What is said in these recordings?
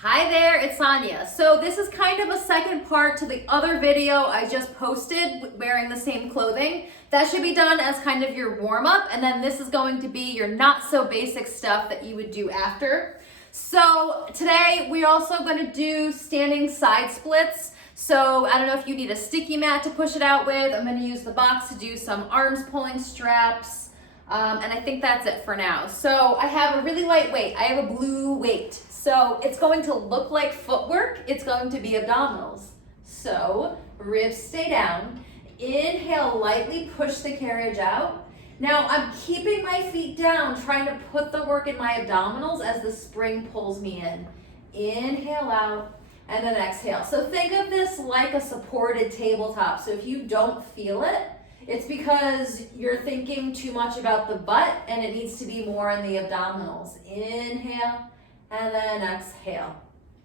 Hi there, it's Anya. So this is kind of a second part to the other video I just posted wearing the same clothing. That should be done as kind of your warm-up, and then this is going to be your not so basic stuff that you would do after. So today we're also going to do standing side splits. So I don't know if you need a sticky mat to push it out with. I'm going to use the box to do some arms pulling straps. And I think that's it for now. So I have a really light weight. I have a blue weight. So it's going to look like footwork. It's going to be abdominals. So ribs stay down. Inhale, lightly push the carriage out. Now I'm keeping my feet down, trying to put the work in my abdominals as the spring pulls me in. Inhale out and then exhale. So think of this like a supported tabletop. So if you don't feel it, it's because you're thinking too much about the butt and it needs to be more in the abdominals. Inhale and then exhale.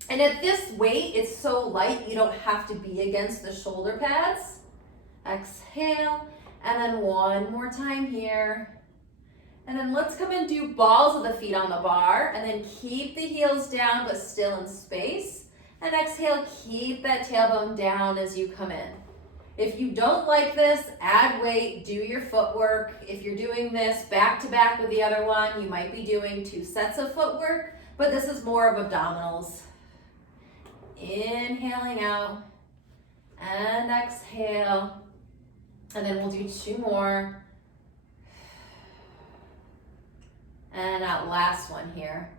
And at this weight, it's so light, you don't have to be against the shoulder pads. Exhale, and then one more time here. And then let's come and do balls of the feet on the bar, and then keep the heels down but still in space. And exhale, keep that tailbone down as you come in. If you don't like this, add weight, do your footwork. If you're doing this back to back with the other one, you might be doing 2 sets of footwork, but this is more of abdominals. Inhaling out and exhale. And then we'll do 2 more. And that last one here.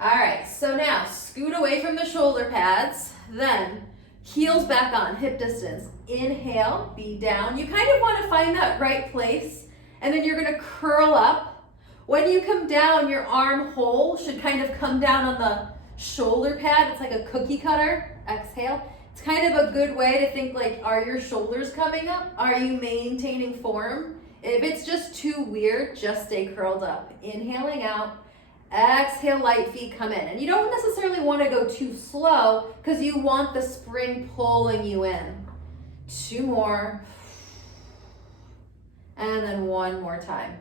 All right, so now scoot away from the shoulder pads, then heels back on, hip distance. Inhale, be down. You kind of want to find that right place, and then you're going to curl up. When you come down, your arm hole should kind of come down on the shoulder pad. It's like a cookie cutter. Exhale. It's kind of a good way to think like, are your shoulders coming up? Are you maintaining form? If it's just too weird, just stay curled up. Inhaling out. Exhale, light feet come in. And you don't necessarily want to go too slow because you want the spring pulling you in. 2 more. And then 1 more time.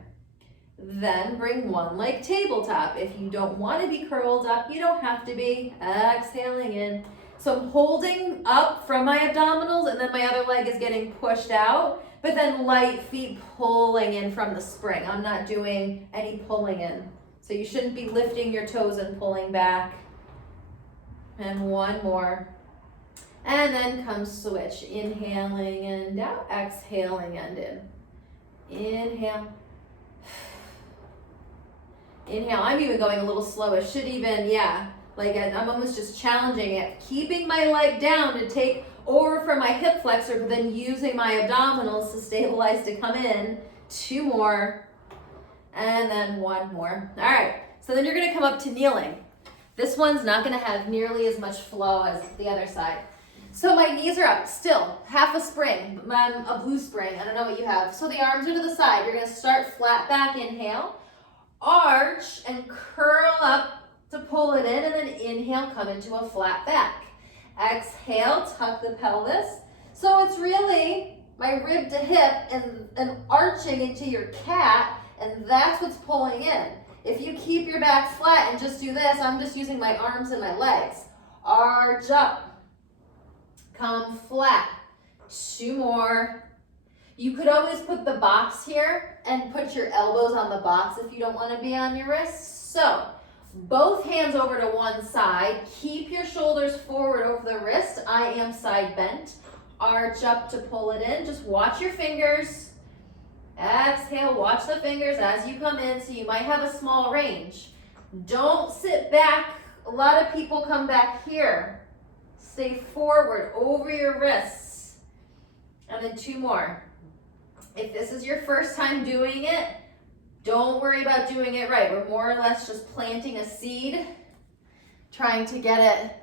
Then bring one leg tabletop. If you don't want to be curled up, you don't have to be. Exhaling in. So I'm holding up from my abdominals and then my other leg is getting pushed out, but then light feet pulling in from the spring. I'm not doing any pulling in. So you shouldn't be lifting your toes and pulling back. And 1 more. And then come switch. Inhaling and out, exhaling and in. Inhale. Inhale. I'm even going a little slow. It should even, like I'm almost just challenging it. Keeping my leg down to take over from my hip flexor, but then using my abdominals to stabilize to come in. 2 more. And then 1 more. All right, so then you're gonna come up to kneeling. This one's not gonna have nearly as much flow as the other side. So my knees are up, still, half a spring, a blue spring, I don't know what you have. So the arms are to the side. You're gonna start flat back, inhale, arch and curl up to pull it in, and then inhale, come into a flat back. Exhale, tuck the pelvis. So it's really my rib to hip and arching into your cat, and that's what's pulling in. If you keep your back flat and just do this, I'm just using my arms and my legs. Arch up, come flat. 2 more. You could always put the box here and put your elbows on the box if you don't want to be on your wrists. So both hands over to one side. Keep your shoulders forward over the wrist. I am side bent. Arch up to pull it in. Just watch your fingers. Exhale, watch the fingers as you come in, so you might have a small range. Don't sit back. A lot of people come back here. Stay forward over your wrists. And then 2 more. If this is your first time doing it, don't worry about doing it right. We're more or less just planting a seed, trying to get it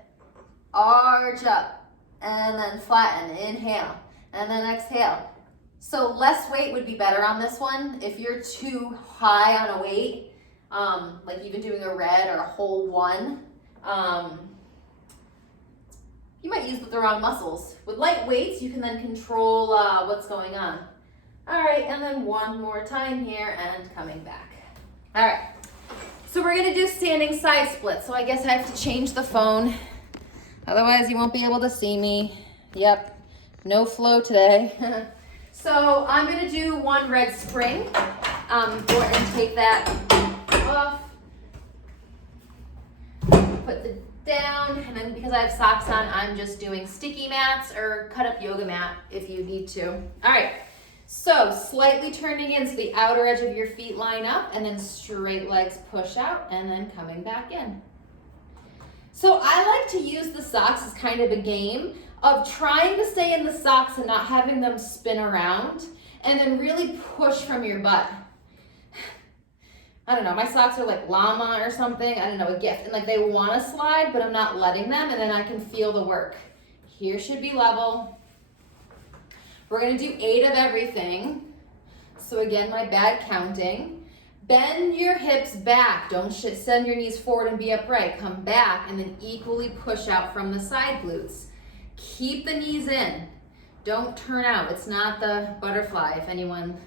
arch up and then flatten. Inhale and then exhale. So less weight would be better on this one. If you're too high on a weight, like even doing a red or a whole 1, you might use the wrong muscles. With light weights, you can then control what's going on. All right, and then 1 more time here and coming back. All right, So we're gonna do standing side splits. So I guess I have to change the phone. Otherwise you won't be able to see me. Yep, no flow today. So I'm gonna do one red spring, and take that off. Put the down, and then because I have socks on, I'm just doing sticky mats or cut up yoga mat if you need to. All right, so slightly turning in so the outer edge of your feet line up, and then straight legs push out, and then coming back in. So I like to use the socks as kind of a game of trying to stay in the socks and not having them spin around, and then really push from your butt. I don't know, my socks are like llama or something, I don't know, a gift. And like they wanna slide, but I'm not letting them, and then I can feel the work. Here should be level. We're gonna do 8 of everything. So again, my bad counting. Bend your hips back. Don't send your knees forward and be upright. Come back and then equally push out from the side glutes. Keep the knees in. Don't turn out. It's not the butterfly, if anyone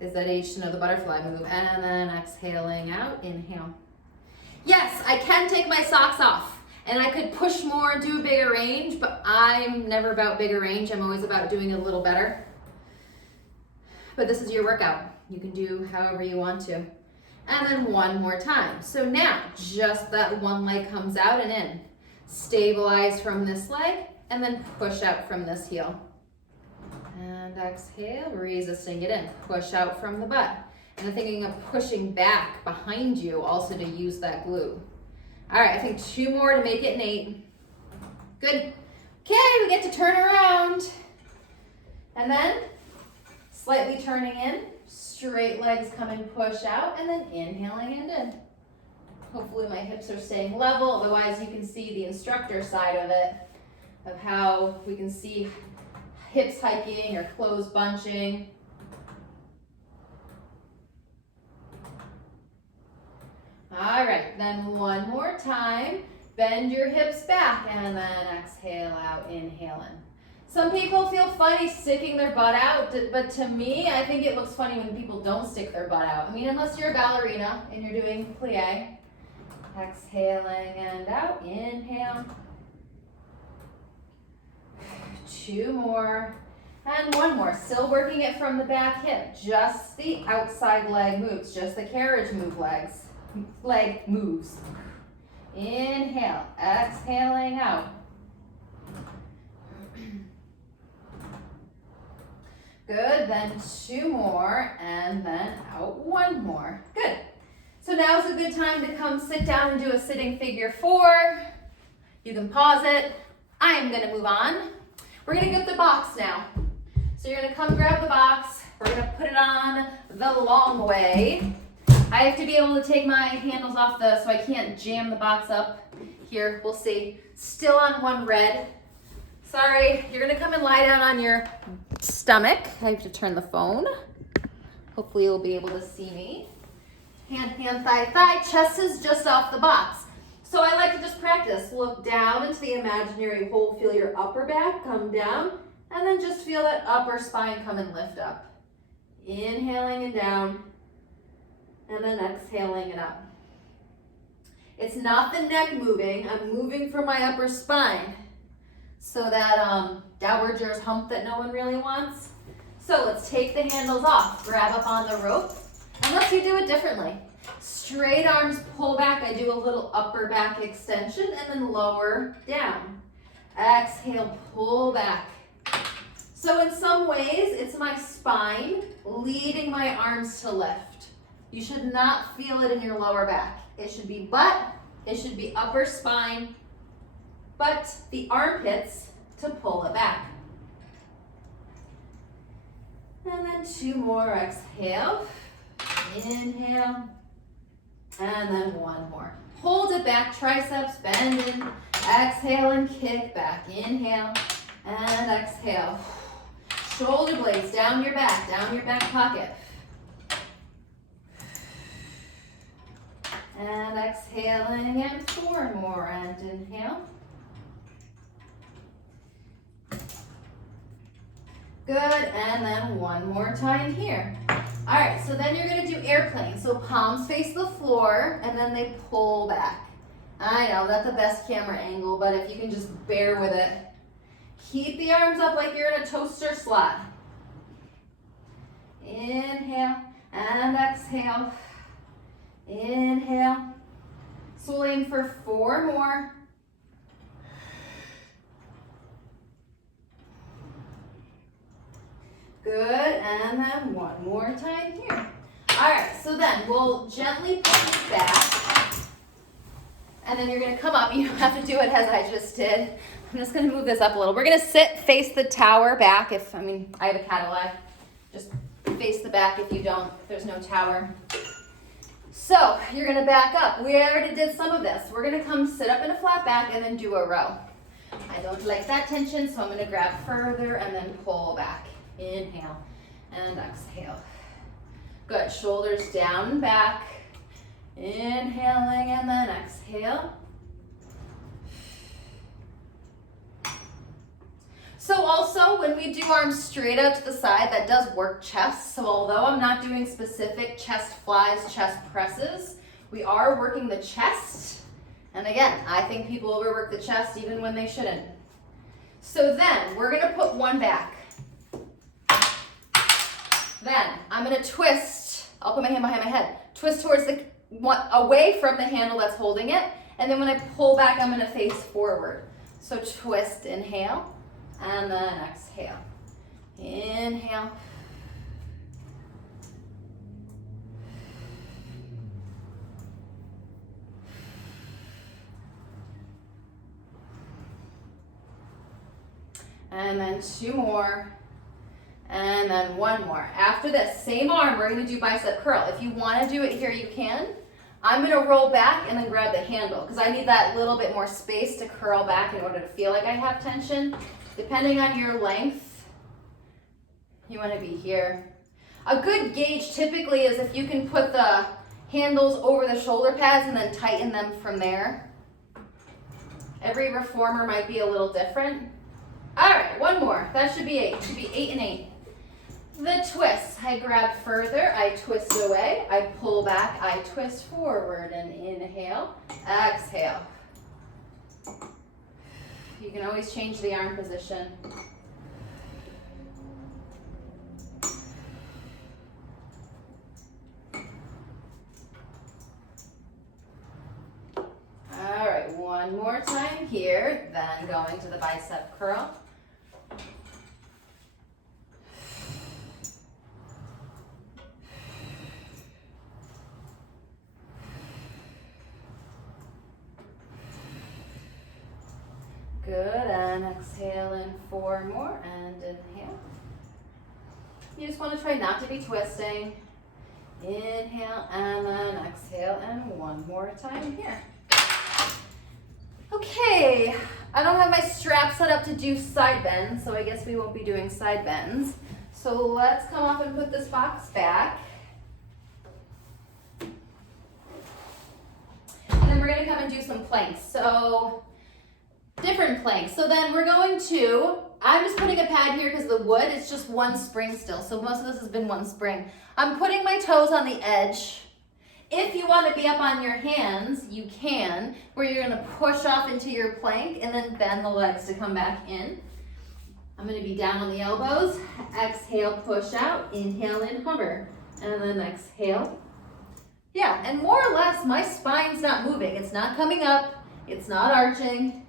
is that age to know the butterfly move. And then exhaling out, inhale. Yes, I can take my socks off and I could push more and do a bigger range, but I'm never about bigger range. I'm always about doing a little better. But this is your workout. You can do however you want to. And then one more time. So now, just that one leg comes out and in. Stabilize from this leg, and then push out from this heel. And exhale, resisting it in. Push out from the butt. And then thinking of pushing back behind you also to use that glute. All right, I think 2 more to make it an 8. Good. Okay, we get to turn around. And then slightly turning in, straight legs come and push out, and then inhaling and in. Hopefully my hips are staying level, otherwise you can see the instructor side of it, of how we can see hips hiking or clothes bunching. All right, then one more time. Bend your hips back and then exhale out, inhale in. Some people feel funny sticking their butt out, but to me, I think it looks funny when people don't stick their butt out. I mean, unless you're a ballerina and you're doing plie. Exhaling and out, inhale. 2 more, and 1 more. Still working it from the back hip. Just the outside leg moves, just the carriage leg moves. Inhale, exhaling out. Good, then 2 more, and then out 1 more. Good. So now is a good time to come sit down and do a sitting figure 4. You can pause it. I am gonna move on. We're gonna get the box now. So you're gonna come grab the box. We're gonna put it on the long way. I have to be able to take my handles off so I can't jam the box up. Here, we'll see. Still on 1 red. Sorry, you're gonna come and lie down on your stomach. I have to turn the phone. Hopefully you'll be able to see me. Hand, thigh. Chest is just off the box. So I like to just practice. Look down into the imaginary hole. Feel your upper back come down. And then just feel that upper spine come and lift up. Inhaling and down. And then exhaling it up. It's not the neck moving. I'm moving from my upper spine. So that dowager's hump that no one really wants. So let's take the handles off. Grab up on the rope. And let's do it differently. Straight arms pull back. I do a little upper back extension and then lower down. Exhale, pull back. So in some ways, it's my spine leading my arms to lift. You should not feel it in your lower back. It should be butt, it should be upper spine, but the armpits to pull it back. And then 2 more, exhale, inhale, and then 1 more. Hold it back, triceps bending, exhale and kick back, inhale, and exhale. Shoulder blades down your back pocket. And exhaling, and 4 more, and inhale. Good, and then 1 more time here. All right, so then you're gonna do airplane. So palms face the floor and then they pull back. I know, not the best camera angle, but if you can just bear with it. Keep the arms up like you're in a toaster slot. Inhale and exhale. Inhale. So we'll aim for 4 more. Good, and then 1 more time here. All right, so then we'll gently push it back. And then you're gonna come up. You don't have to do it as I just did. I'm just gonna move this up a little. We're gonna sit, face the tower back. I have a Cadillac. Just face the back if you don't, if there's no tower. So you're gonna back up. We already did some of this. We're gonna come sit up in a flat back and then do a row. I don't like that tension, so I'm gonna grab further and then pull back. Inhale and exhale. Good, shoulders down and back. Inhaling and then exhale. So also when we do arms straight out to the side, that does work chest. So although I'm not doing specific chest flies, chest presses, we are working the chest. And again, I think people overwork the chest even when they shouldn't. So then we're gonna put one back. Then I'm gonna twist. I'll put my hand behind my head. Twist towards away from the handle that's holding it. And then when I pull back, I'm gonna face forward. So twist, inhale, and then exhale. Inhale. And then 2 more. And then 1 more. After this, same arm, we're gonna do bicep curl. If you wanna do it here, you can. I'm gonna roll back and then grab the handle because I need that little bit more space to curl back in order to feel like I have tension. Depending on your length, you wanna be here. A good gauge typically is if you can put the handles over the shoulder pads and then tighten them from there. Every reformer might be a little different. All right, 1 more. That should be 8. It should be 8 and 8. The twist. I grab further, I twist away, I pull back, I twist forward and inhale, exhale. You can always change the arm position. All right, 1 more time here, then going to the bicep curl. Good, and exhale in 4 more, and inhale. You just want to try not to be twisting. Inhale, and then exhale, and 1 more time here. Okay, I don't have my strap set up to do side bends, so I guess we won't be doing side bends. So let's come off and put this box back. And then we're gonna come and do some planks. So different planks. So then we're going to, I'm just putting a pad here because the wood, it's just 1 spring still. So most of this has been 1 spring. I'm putting my toes on the edge. If you want to be up on your hands, you can, where you're going to push off into your plank and then bend the legs to come back in. I'm going to be down on the elbows. Exhale, push out. Inhale and hover. And then exhale. Yeah, and more or less, my spine's not moving. It's not coming up. It's not arching.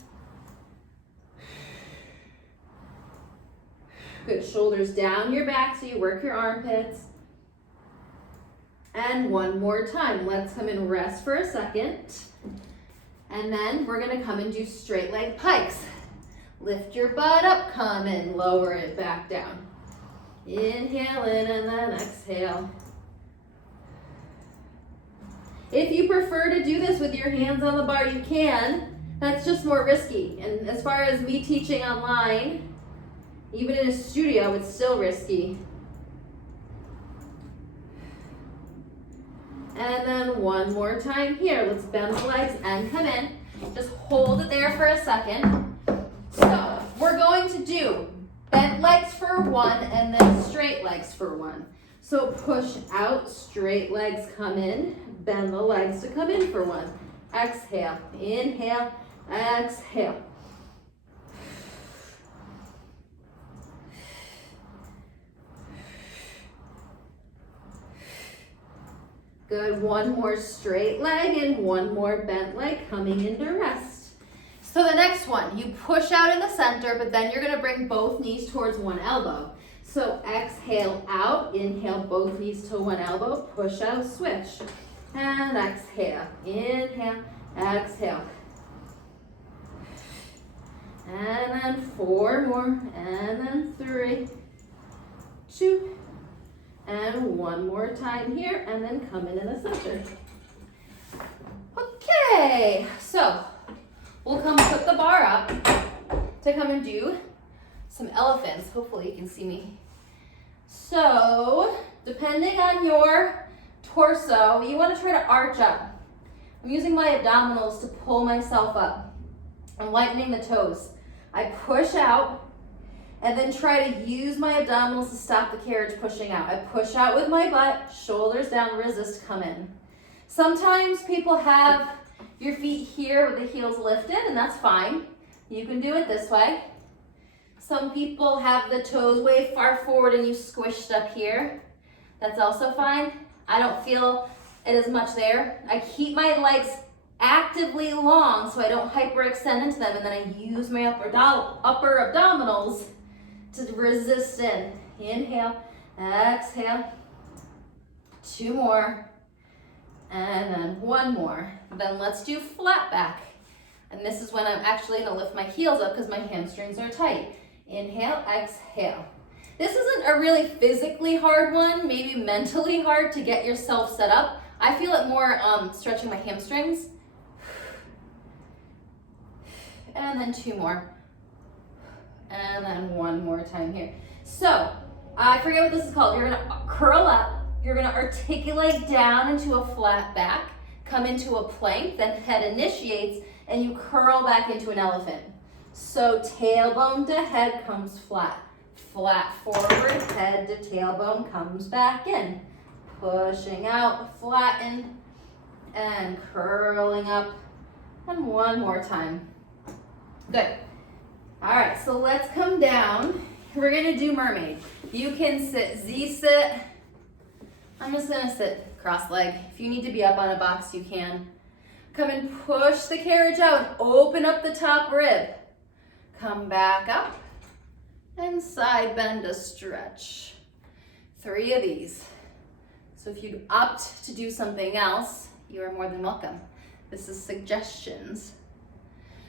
Good, shoulders down your back so you work your armpits. And 1 more time. Let's come and rest for a second. And then we're gonna come and do straight leg pikes. Lift your butt up, come and lower it back down. Inhale in and then exhale. If you prefer to do this with your hands on the bar, you can. That's just more risky. And as far as me teaching online, even in a studio, it's still risky. And then 1 more time here. Let's bend the legs and come in. Just hold it there for a second. So we're going to do bent legs for 1 and then straight legs for 1. So push out, straight legs come in, bend the legs to come in for one. Exhale, inhale, exhale. Good, one more straight leg and one more bent leg coming into rest. So the next one, you push out in the center, but then you're gonna bring both knees towards one elbow. So exhale out, inhale both knees to one elbow, push out, switch. And exhale, inhale, exhale. And then 4 more, and then 3, 2, and 1 more time here, and then come in the center. Okay, so we'll come put the bar up to come and do some elephants. Hopefully you can see me. So, depending on your torso, you want to try to arch up. I'm using my abdominals to pull myself up. I'm lightening the toes. I push out, and then try to use my abdominals to stop the carriage pushing out. I push out with my butt, shoulders down, resist, come in. Sometimes people have your feet here with the heels lifted, and that's fine. You can do it this way. Some people have the toes way far forward and you squished up here. That's also fine. I don't feel it as much there. I keep my legs actively long so I don't hyperextend into them, and then I use my upper abdominals to resist in. Inhale, exhale, 2 more, and then 1 more. Then let's do flat back. And this is when I'm actually gonna lift my heels up because my hamstrings are tight. Inhale, exhale. This isn't a really physically hard one, maybe mentally hard to get yourself set up. I feel it more stretching my hamstrings. And then 2 more. And then 1 more time here. So, I forget what this is called. You're gonna curl up, you're gonna articulate down into a flat back, come into a plank, then head initiates, and you curl back into an elephant. So tailbone to head comes flat. Flat forward, head to tailbone comes back in. Pushing out, flatten, and curling up. And 1 more time. Good. All right, so let's come down. We're gonna do mermaid. You can sit Z-sit. I'm just gonna sit cross-leg. If you need to be up on a box, you can. Come and push the carriage out and open up the top rib. Come back up and side bend to stretch. 3 of these. So if you opt to do something else, you are more than welcome. This is suggestions.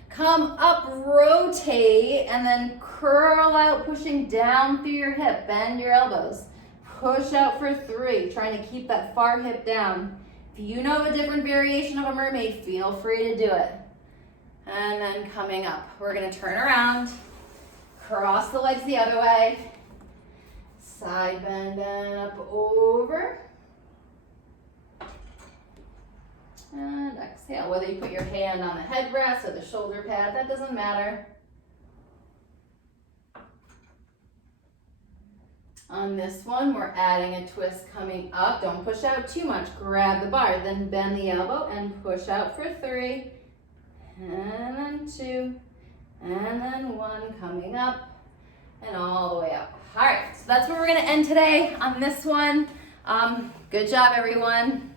Come up, rotate, and then curl out, pushing down through your hip. Bend your elbows. Push out for 3, trying to keep that far hip down. If you know a different variation of a mermaid, feel free to do it. And then coming up, we're gonna turn around, cross the legs the other way, side bend and up over. And exhale, whether you put your hand on the headrest or the shoulder pad, that doesn't matter. On this one, we're adding a twist coming up. Don't push out too much. Grab the bar, then bend the elbow and push out for 3. And then 2. And then 1 coming up and all the way up. All right, so that's where we're gonna end today on this one. Good job, everyone.